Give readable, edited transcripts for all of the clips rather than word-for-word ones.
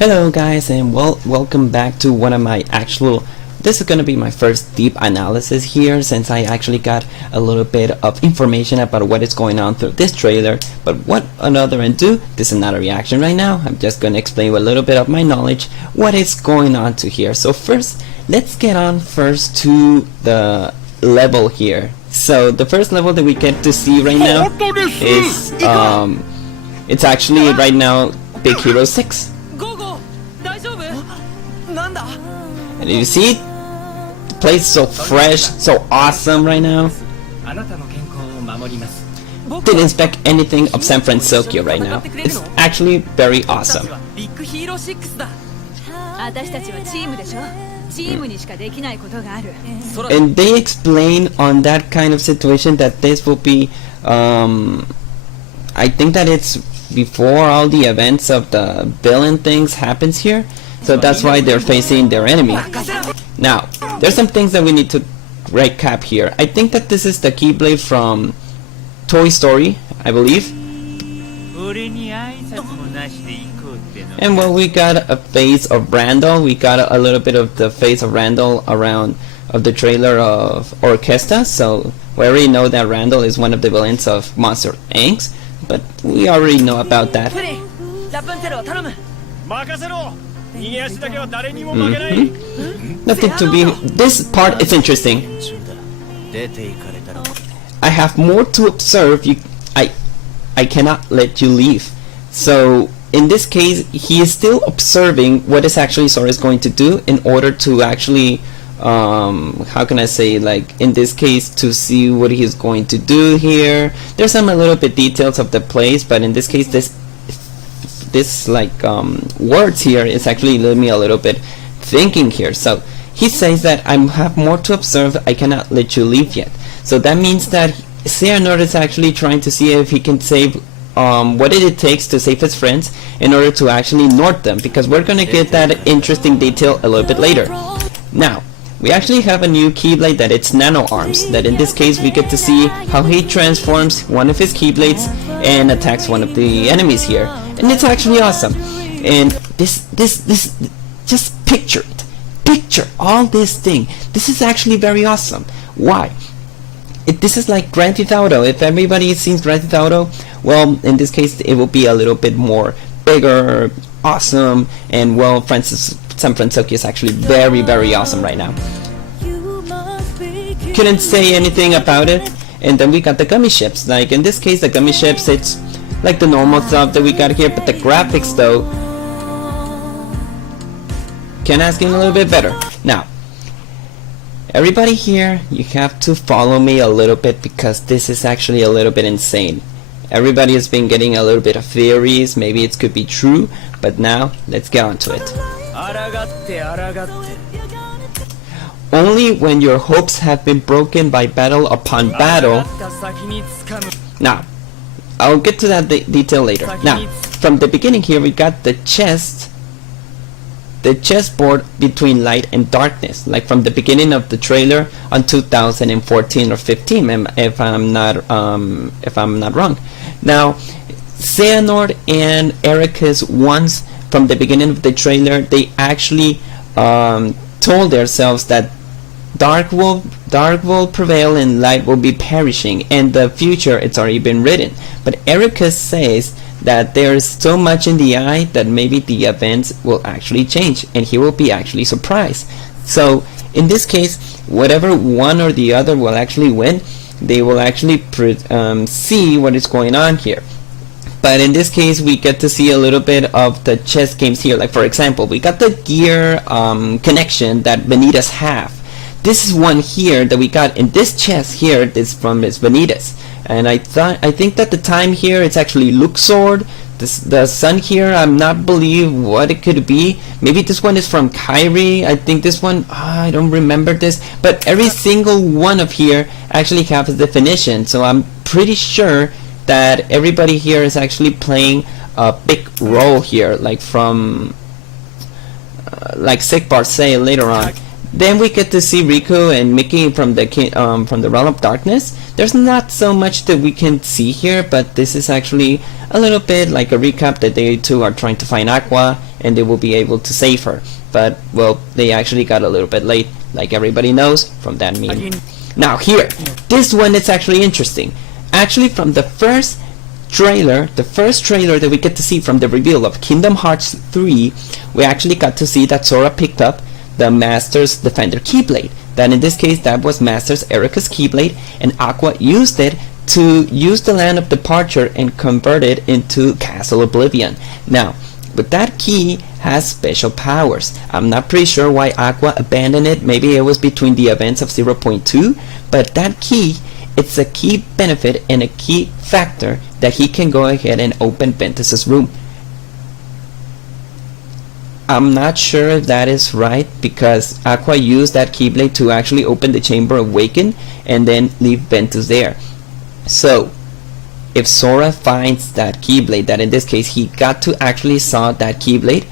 Hello guys, and welcome back to one of my this is gonna be my first deep analysis here, since I actually got a little bit of information about what is going on through this trailer. But what another ado, this is not a reaction right now. I'm just gonna explain with a little bit of my knowledge what is going on to here. So first, let's get on first to the level here. So the first level that we get to see right now is it's actually right now Big Hero 6. And you see, the place is so fresh, so awesome right now. Didn't expect anything of San Francisco right now. It's actually very awesome. And they explain on that kind of situation that this will be, I think that it's before all the events of the villain things happens here. So that's why they're facing their enemy. Now, there's some things that we need to recap here. I think that this is the Keyblade from Toy Story, I believe. And well, we got a face of Randall. We got a little bit of the face of Randall around of the trailer of Orquesta. So we already know that Randall is one of the villains of Monster Inc. But we already know about that. Nothing to be. This part is interesting. I have more to observe. I cannot let you leave. So in this case, he is still observing what is actually Sora is going to do in order to actually, how can I say, like in this case, to see what he's going to do here. There's some a little bit details of the place, but in this case, this like words here is actually leaving me a little bit thinking here. So he says that I have more to observe. I cannot let you leave yet. So that means that Xehanort is actually trying to see if he can save what it takes to save his friends in order to actually Nort them, because we're gonna get that interesting detail a little bit later. Now we actually have a new Keyblade that it's Nano Arms, that in this case we get to see how he transforms one of his Keyblades and attacks one of the enemies here. And it's actually awesome. And this just picture it. Picture all this thing. This is actually very awesome. Why? This is like Grand Theft Auto. If everybody has seen Grand Theft Auto, well, in this case it will be a little bit more bigger, awesome, and well, San Francisco is actually very, very awesome right now. Couldn't say anything about it. And then we got the gummy ships. Like in this case, the gummy ships, it's like the normal stuff that we got here, but the graphics though can ask him a little bit better. Now, everybody here, you have to follow me a little bit, because this is actually a little bit insane. Everybody has been getting a little bit of theories, maybe it could be true, but now let's get on to it. Only when your hopes have been broken by battle upon battle. Now, I'll get to that detail later. Now, from the beginning here, we got the chessboard between light and darkness, like from the beginning of the trailer on 2014 or 15, if I'm not wrong. Now, Xehanort and Ericus, once from the beginning of the trailer, they actually told themselves that dark will prevail and light will be perishing, and the future, it's already been written. But Ericus says that there is so much in the eye that maybe the events will actually change, and he will be actually surprised. So in this case, whatever one or the other will actually win, they will actually see what is going on here. But in this case, we get to see a little bit of the chess games here. Like for example, we got the gear connection that Vanitas have. This is one here that we got in this chest here. This from Miss Vanitas. And I think that the time here, it's actually Luxord. The sun here, I'm not believe what it could be. Maybe this one is from Kyrie. I think this one, I don't remember this. But every single one of here actually has a definition. So I'm pretty sure that everybody here is actually playing a big role here, like from like Sigbar say later on. Then we get to see Riku and Mickey from the realm of darkness. There's not so much that we can see here, but this is actually a little bit like a recap that they two are trying to find Aqua and they will be able to save her. But well, they actually got a little bit late, like everybody knows from that meme. Now here, this one is actually interesting. Actually, from the first trailer that we get to see from the reveal of Kingdom Hearts 3, we actually got to see that Sora picked up the Master's Defender Keyblade. That in this case, that was Master's Erika's Keyblade, and Aqua used it to use the Land of Departure and convert it into Castle Oblivion. Now, but that key has special powers. I'm not pretty sure why Aqua abandoned it. Maybe it was between the events of 0.2, but that key, it's a key benefit and a key factor that he can go ahead and open Ventus's room. I'm not sure if that is right, because Aqua used that Keyblade to actually open the Chamber of Waken and then leave Ventus there. So if Sora finds that Keyblade, that in this case he got to actually saw that Keyblade,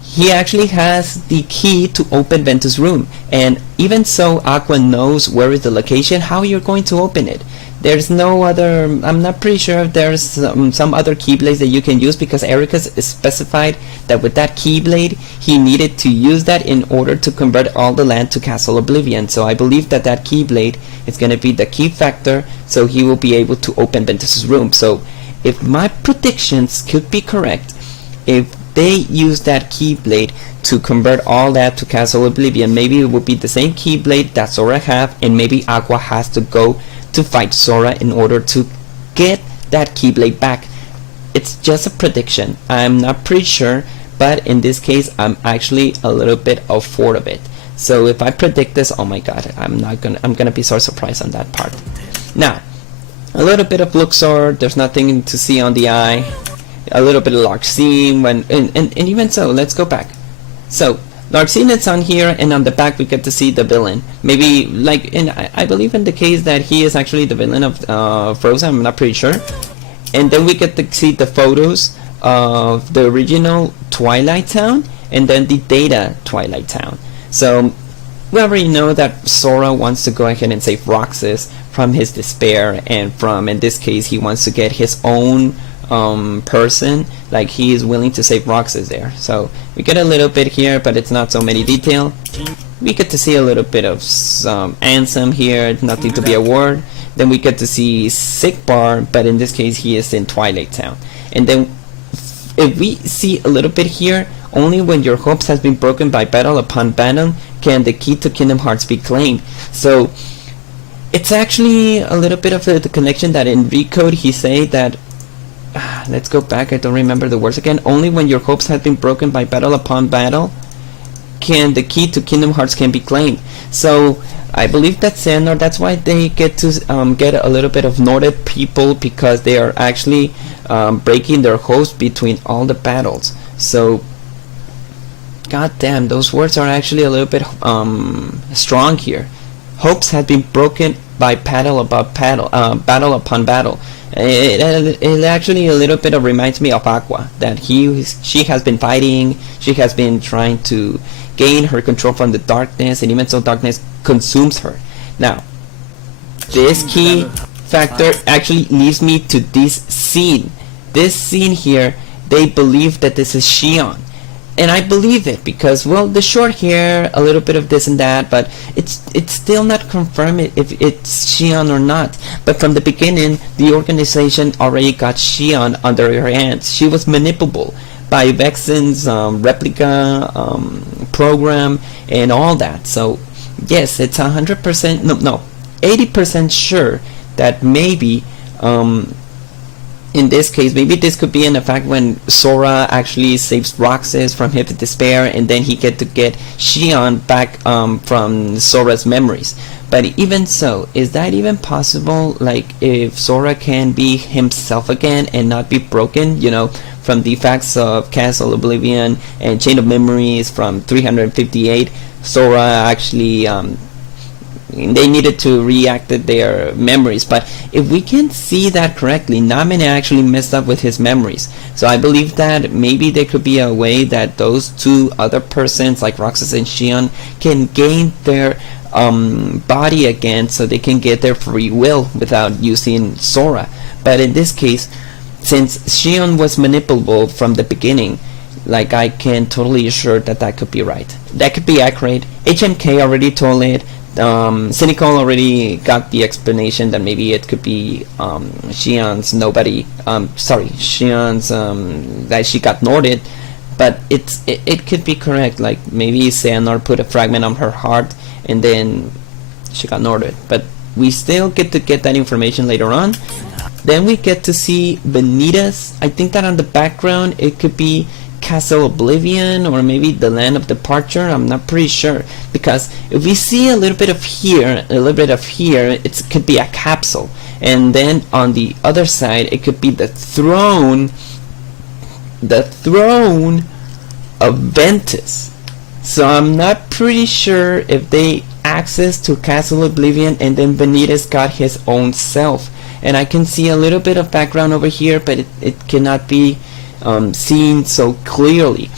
he actually has the key to open Ventus' room. And even so, Aqua knows where is the location. How you're going to open it? There's no other, I'm not pretty sure if there's some other Keyblades that you can use, because Erika specified that with that Keyblade he needed to use that in order to convert all the land to Castle Oblivion. So I believe that that Keyblade is going to be the key factor, so he will be able to open Ventus' room. So if my predictions could be correct, if they use that Keyblade to convert all that to Castle Oblivion, maybe it would be the same Keyblade that Sora have, and maybe Aqua has to go to fight Sora in order to get that Keyblade back. It's just a prediction. I'm not pretty sure, but in this case I'm actually a little bit afford of it. So if I predict this, oh my god, I'm gonna be so surprised on that part. Now, a little bit of Luxor, there's nothing to see on the eye. A little bit of Larxene, and even so, let's go back. So Larxene is on here, and on the back we get to see the villain. Maybe like I believe in the case that he is actually the villain of Frozen. I'm not pretty sure. And then we get to see the photos of the original Twilight Town and then the Data Twilight Town. So we already know that Sora wants to go ahead and save Roxas from his despair, and from, in this case, he wants to get his own person, like he is willing to save Roxas there. So we get a little bit here, but it's not so many detail. We get to see a little bit of Ansem here, nothing to be a word. Then we get to see Sigbar, but in this case he is in Twilight Town. And then if we see a little bit here, only when your hopes has been broken by battle upon battle can the key to Kingdom Hearts be claimed. So it's actually a little bit of the connection that in Recode he say that let's go back, I don't remember the words again. Only when your hopes have been broken by battle upon battle can the key to Kingdom Hearts can be claimed. So I believe that Xehanort, that's why they get to get a little bit of Nordic people, because they are actually breaking their hopes between all the battles. So god damn, those words are actually a little bit strong here. Hopes have been broken by battle upon battle. It actually a little bit reminds me of Aqua, that she has been fighting, she has been trying to gain her control from the darkness, and even so darkness consumes her. Now, this key factor actually leads me to this scene. This scene here, they believe that this is Xion. And I believe it because, well, the short hair, a little bit of this and that, but it's still not confirmed if it's Xion or not. But from the beginning, the organization already got Xion under her hands. She was manipulable by Vexen's replica program and all that. So yes, it's 100%, no, 80% sure that maybe in this case, maybe this could be in effect when Sora actually saves Roxas from his despair, and then he get Xion back from Sora's memories. But even so, is that even possible? Like, if Sora can be himself again and not be broken, you know, from the facts of Castle Oblivion and Chain of Memories from 358, Sora actually they needed to reactivate their memories. But if we can see that correctly, Naminé actually messed up with his memories. So I believe that maybe there could be a way that those two other persons, like Roxas and Xion, can gain their body again, so they can get their free will without using Sora. But in this case, since Xion was manipulable from the beginning, like, I can totally assure that that could be right. That could be accurate. HMK already told it. Cynical already got the explanation that maybe it could be Xion's that she got Norded. But it could be correct. Like, maybe Xehanort put a fragment on her heart and then she got Norded. But we still get to get that information later on. Then we get to see Vanitas. I think that on the background it could be Castle Oblivion, or maybe the Land of Departure. I'm not pretty sure, because if we see a little bit of here, it could be a capsule, and then on the other side it could be the throne of Ventus. So I'm not pretty sure if they access to Castle Oblivion and then Vanitas got his own self. And I can see a little bit of background over here, but it cannot be seen so clearly.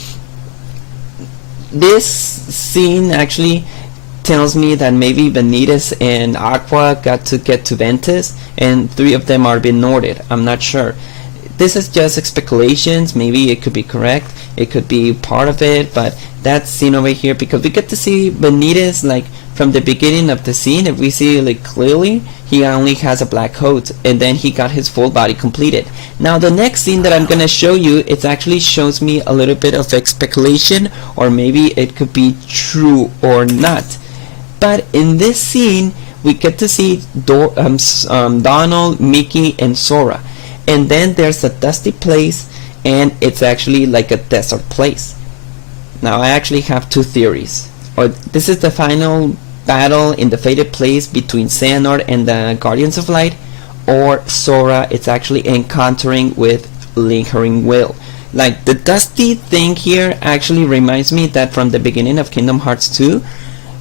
This scene actually tells me that maybe Vanitas and Aqua got to get to Ventus, and three of them are being Norded. I'm not sure. This is just speculations. Maybe it could be correct, it could be part of it, but that's seen over here because we get to see Vanitas like from the beginning of the scene. If we see like clearly, he only has a black coat, and then he got his full body completed. Now the next scene that I'm gonna show you, it actually shows me a little bit of speculation, or maybe it could be true or not. But in this scene we get to see Donald, Mickey, and Sora, and then there's a dusty place, and it's actually like a desert place. Now I actually have two theories. Or this is the final battle in the fated place between Xehanort and the Guardians of Light, or Sora it's actually encountering with Lingering Will. Like, the dusty thing here actually reminds me that from the beginning of Kingdom Hearts 2,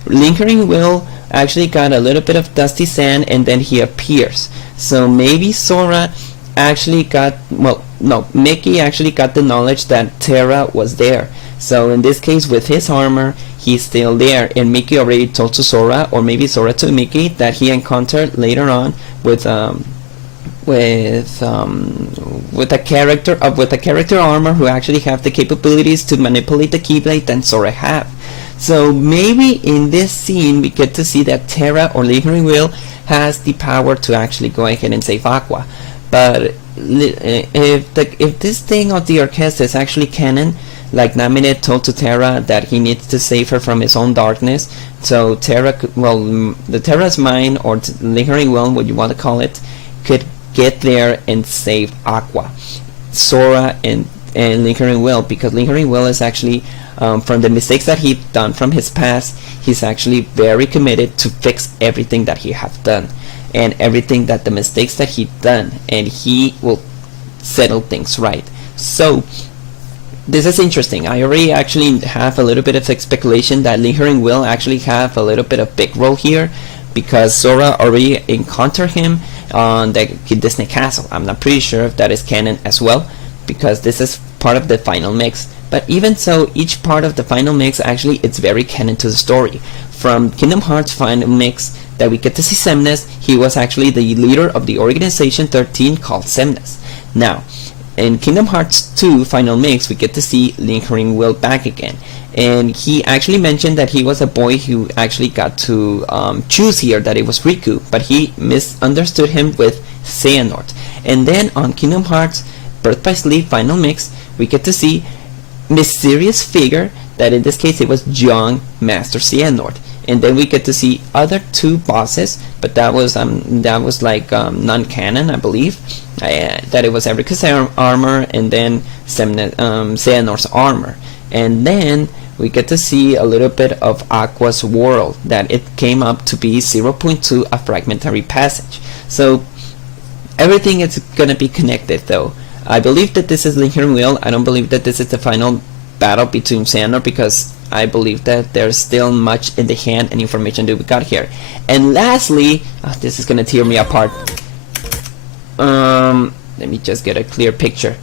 Lingering Will actually got a little bit of dusty sand and then he appears. So maybe Sora actually got, well, no, Mickey actually got the knowledge that Terra was there. So in this case, with his armor, he's still there, and Mickey already told to Sora, or maybe Sora to Mickey, that he encountered later on with a character armor who actually have the capabilities to manipulate the Keyblade that Sora have. So maybe in this scene we get to see that Terra or Lingering Will has the power to actually go ahead and save Aqua. But if this thing of the orchestra is actually canon, like Naminé told to Terra that he needs to save her from his own darkness, so Terra could, well, the Terra's mind, or Lingering Will, what you want to call it, could get there and save Aqua, Sora, and Lingering Will, because Lingering Will is actually from the mistakes that he's done from his past, he's actually very committed to fix everything that he have done, and everything that the mistakes that he done, and he will settle things right. So this is interesting. I already actually have a little bit of speculation that Lingering will actually have a little bit of big role here, because Sora already encountered him on the Disney Castle. I'm not pretty sure if that is canon as well, because this is part of the final mix. But even so, each part of the final mix actually it's very canon to the story. From Kingdom Hearts final mix that we get to see Xemnas, he was actually the leader of the Organization 13 called Xemnas. Now, in Kingdom Hearts 2 final mix, we get to see Lingering Will back again, and he actually mentioned that he was a boy who actually got to choose here that it was Riku, but he misunderstood him with Xehanort. And then on Kingdom Hearts Birth by Sleep final mix, we get to see mysterious figure that in this case it was young Master Xehanort. And then we get to see other two bosses, but that was like non-canon, I believe. That it was Evrika's armor, and then Xehanort's armor. And then we get to see a little bit of Aqua's world, that it came up to be 0.2, a fragmentary passage. So everything is gonna be connected, though. I believe that this is Lingering Will. I don't believe that this is the final battle between Xehanort, because I believe that there's still much in the hand and information that we got here. And lastly, this is gonna tear me apart. Let me just get a clear picture.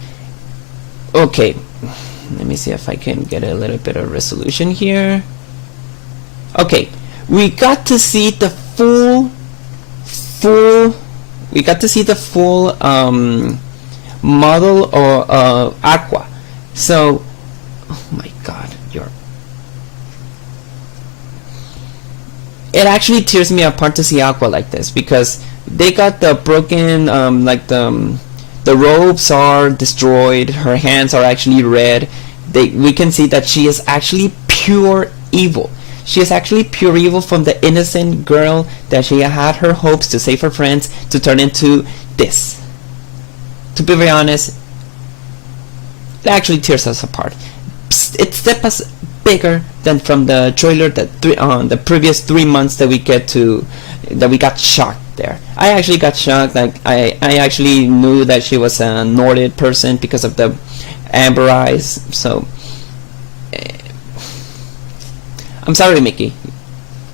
Okay, let me see if I can get a little bit of resolution here. Okay, we got to see the full model or Aqua. So, oh my God, it actually tears me apart to see Aqua like this, because they got the broken, like the robes are destroyed, her hands are actually red. We can see that she is actually pure evil. She is actually pure evil, from the innocent girl that she had her hopes to save her friends to turn into this. To be very honest, it actually tears us apart. It steps us bigger than from the trailer that the previous 3 months that we got shocked there. I actually got shocked. Like I actually knew that she was a Norded person because of the amber eyes. So I'm sorry, Mickey.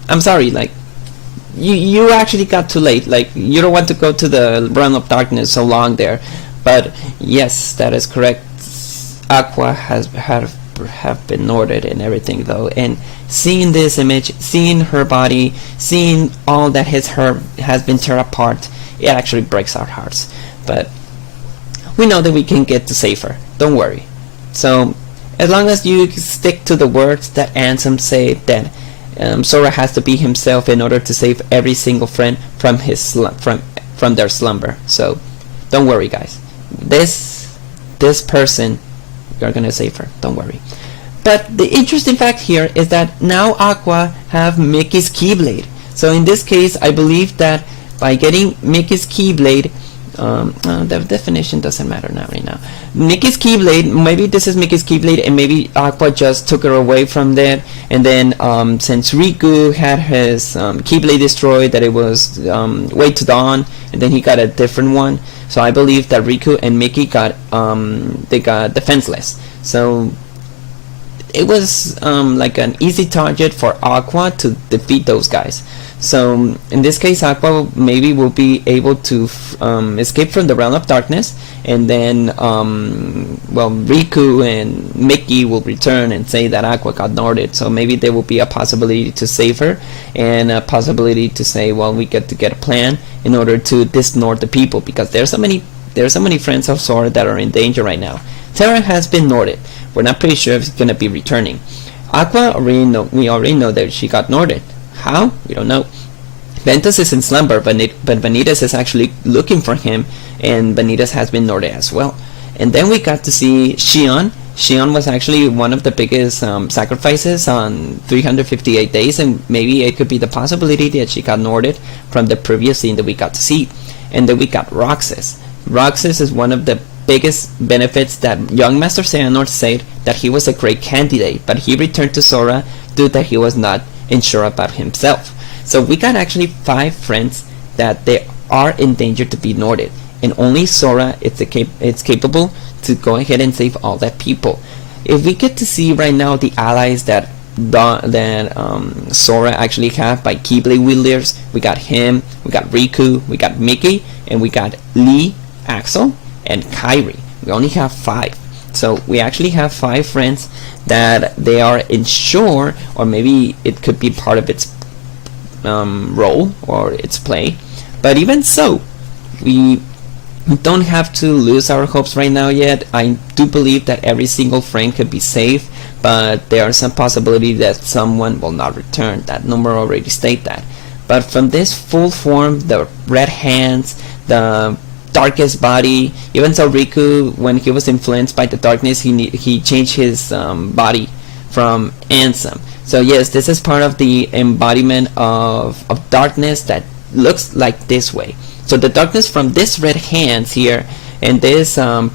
I'm sorry. Like you actually got too late. Like you don't want to go to the realm of darkness so long there. But yes, that is correct. Aqua have been Norded and everything though, and seeing this image, seeing her body, seeing all that has been torn apart, it actually breaks our hearts. But we know that we can get to save her. Don't worry. So as long as you stick to the words that Ansem said, that Sora has to be himself in order to save every single friend from from their slumber. So don't worry, guys. This person, you're gonna save her. Don't worry. But the interesting fact here is that now Aqua have Mickey's Keyblade. So in this case, I believe that by getting Mickey's Keyblade, the definition doesn't matter now right now. Mickey's Keyblade, maybe this is Mickey's Keyblade, and maybe Aqua just took her away from there. And then since Riku had his Keyblade destroyed, that it was way too dawn, and then he got a different one. So I believe that Riku and Mickey got defenseless. So it was like an easy target for Aqua to defeat those guys. So in this case, Aqua maybe will be able to escape from the realm of darkness, and then well, Riku and Mickey will return and say that Aqua got Norded. So maybe there will be a possibility to save her, and a possibility to say, well, we get a plan in order to dis-Nord the people, because there are so many friends of Sora that are in danger right now. Terra has been Norded. We're not pretty sure if it's gonna be returning. Aqua we already know that she got Norded. How? We don't know. Ventus is in slumber, but Vanitas is actually looking for him, and Vanitas has been Norded as well. And then we got to see Xion. Xion was actually one of the biggest sacrifices on 358 days, and maybe it could be the possibility that she got Norded from the previous scene that we got to see. And then we got Roxas. Roxas is one of the biggest benefits that young Master Xehanort said that he was a great candidate, but he returned to Sora due that he was not unsure about himself. So we got actually 5 friends that they are in danger to be Norded, and only Sora it's capable to go ahead and save all that people. If we get to see right now the allies that Sora actually have by Keyblade wielders, we got him, we got Riku, we got Mickey, and we got Lee, Axel, and Kairi. We only have 5. So we actually have 5 friends that they are unsure, or maybe it could be part of its role or its play. But even so, we don't have to lose our hopes right now yet. I do believe that every single friend could be saved, but there are some possibility that someone will not return. That number already state that. But from this full form, the red hands, the darkest body, even so Riku, when he was influenced by the darkness, he changed his body from Ansem. So yes, this is part of the embodiment of darkness that looks like this way. So the darkness from this red hands here, and this well,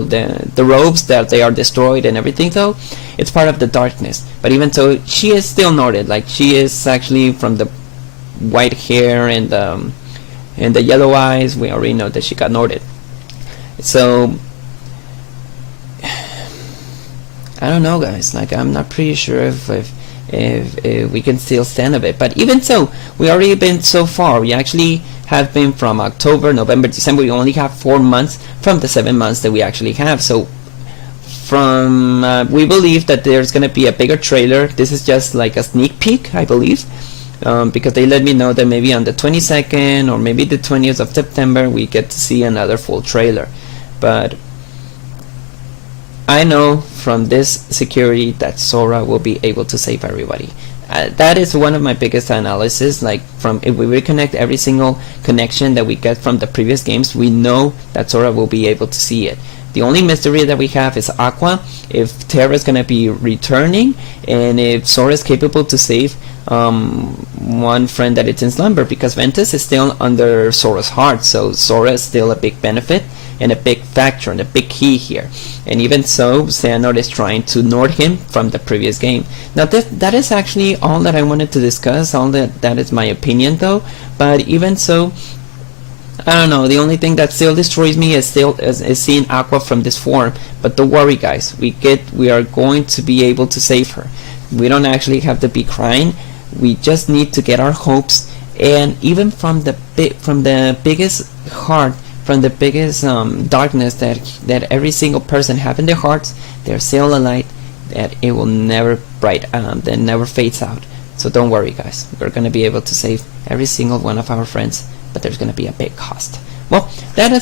the robes that they are destroyed and everything, though it's part of the darkness. But even so, she is still Norded. Like, she is actually from the white hair and the yellow eyes. We already know that she got Norded. So I don't know, guys. Like, I'm not pretty sure if we can still stand of it. But even so, we already been so far. We actually have been from October, November, December. We only have 4 months from the 7 months that we actually have. So from we believe that there's gonna be a bigger trailer. This is just like a sneak peek, I believe, because they let me know that maybe on the 22nd or maybe the 20th of September we get to see another full trailer. But I know from this security that Sora will be able to save everybody. That is one of my biggest analysis. Like, from if we reconnect every single connection that we get from the previous games, we know that Sora will be able to see it. The only mystery that we have is Aqua, if Terra is going to be returning, and if Sora is capable to save one friend that is in slumber, because Ventus is still under Sora's heart, so Sora is still a big benefit and a big factor and a big key here. And even so, Xehanort is trying to Nord him from the previous game. Now that is actually all that I wanted to discuss. That is my opinion though. But even so, I don't know, the only thing that still destroys me is seeing Aqua from this form. But don't worry, guys, we are going to be able to save her. We don't actually have to be crying. We just need to get our hopes, and even from the biggest heart, from the biggest darkness that every single person have in their hearts, there's still a light that it will never that never fades out. So don't worry, guys, we're gonna be able to save every single one of our friends, but there's gonna be a big cost. Well, that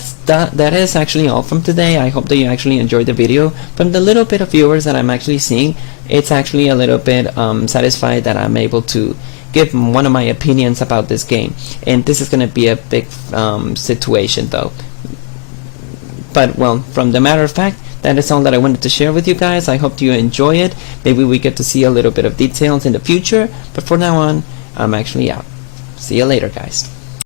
is actually all from today. I hope that you actually enjoyed the video. From the little bit of viewers that I'm actually seeing, it's actually a little bit satisfied that I'm able to give one of my opinions about this game. And this is going to be a big situation though. But well, from the matter of fact, that is all that I wanted to share with you guys. I hope you enjoy it. Maybe we get to see a little bit of details in the future. But for now on, I'm actually out. See you later, guys.